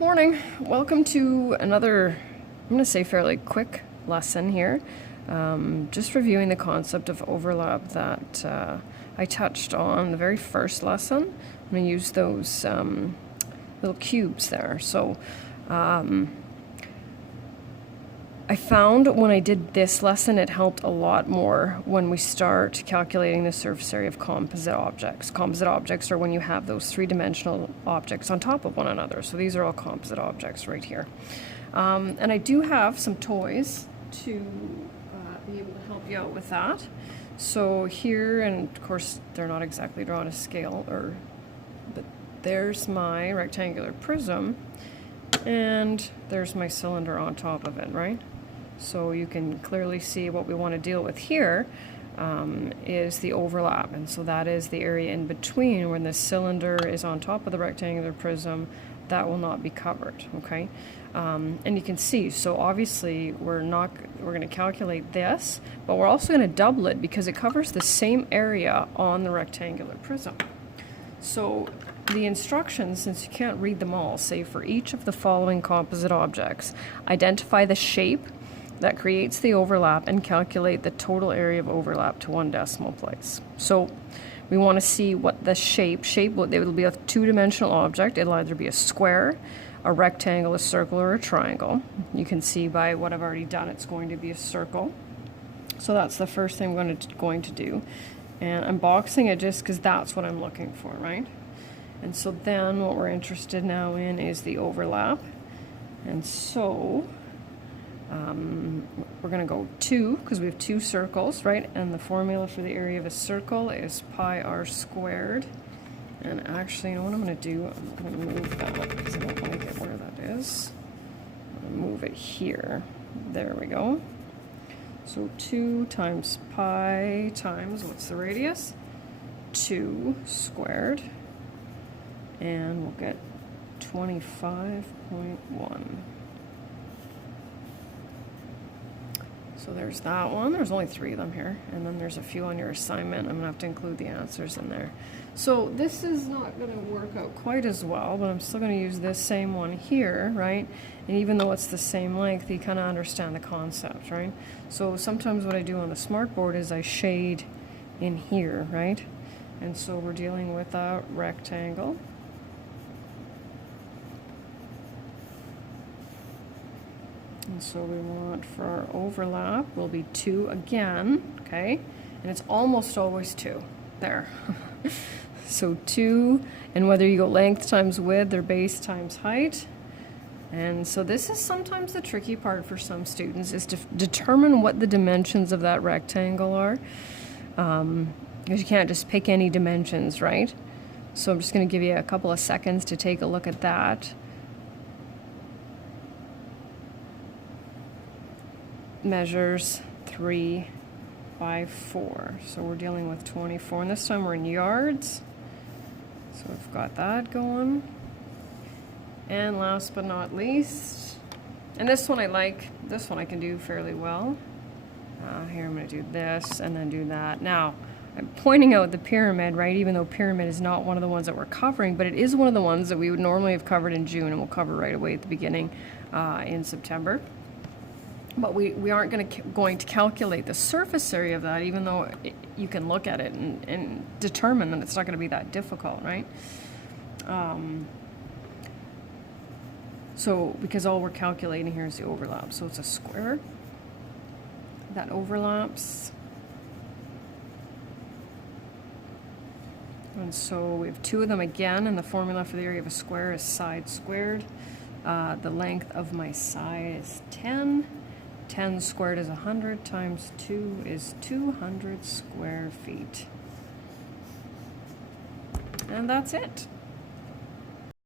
Morning. Welcome to another, I'm going to say fairly quick lesson here. Just reviewing the concept of overlap that I touched on the very first lesson. I'm going to use those little cubes there. So I found when I did this lesson, it helped a lot more when we start calculating the surface area of composite objects. Composite objects are when you have those three-dimensional objects on top of one another. So these are all composite objects right here. And I do have some toys to be able to help you out with that. So here, and of course they're not exactly drawn to scale, but there's my rectangular prism, and there's my cylinder on top of it, right? So you can clearly see what we want to deal with here is the overlap. And so that is the area in between when the cylinder is on top of the rectangular prism. That will not be covered, okay? And you can see, so obviously we're going to calculate this, but we're also going to double it because it covers the same area on the rectangular prism. So the instructions, since you can't read them all, say for each of the following composite objects, identify the shape that creates the overlap and calculate the total area of overlap to one decimal place. So we want to see what the shape will be a two-dimensional object. It'll either be a square, a rectangle, a circle, or a triangle. You can see by what I've already done, it's going to be a circle. So that's the first thing I'm going to do. And I'm boxing it just because that's what I'm looking for, right? And so then what we're interested now in is the overlap. And so we're going to go 2, because we have 2 circles, right? And the formula for the area of a circle is pi r squared. And actually, you know what I'm going to do? I'm going to move that because I don't like it where that is. I'm going to move it here. There we go. So 2 times pi times, what's the radius? 2 squared. And we'll get 25.1. So there's that one. There's only 3 of them here. And then there's a few on your assignment. I'm going to have to include the answers in there. So this is not going to work out quite as well, but I'm still going to use this same one here, right? And even though it's the same length, you kind of understand the concept, right? So sometimes what I do on the smartboard is I shade in here, right? And so we're dealing with a rectangle. And so we want for our overlap will be 2 again, okay? And it's almost always 2. There. So 2, and whether you go length times width or base times height. And so this is sometimes the tricky part for some students, is to determine what the dimensions of that rectangle are. Because you can't just pick any dimensions, right? So I'm just going to give you a couple of seconds to take a look at that. Measures 3 by 4. So we're dealing with 24, and this time we're in yards. So we've got that going. And last but not least, and this one I like, this one I can do fairly well. Here I'm going to do this and then do that. Now, I'm pointing out the pyramid, right, even though pyramid is not one of the ones that we're covering, but it is one of the ones that we would normally have covered in June, and we'll cover right away at the beginning in September. But we aren't going to calculate the surface area of that, even though you can look at it and determine that it's not going to be that difficult, right? So, because all we're calculating here is the overlap. So it's a square that overlaps. And so we have 2 of them again, and the formula for the area of a square is side squared. The length of my side is 10. 10 squared is 100 times 2 is 200 square feet. And that's it.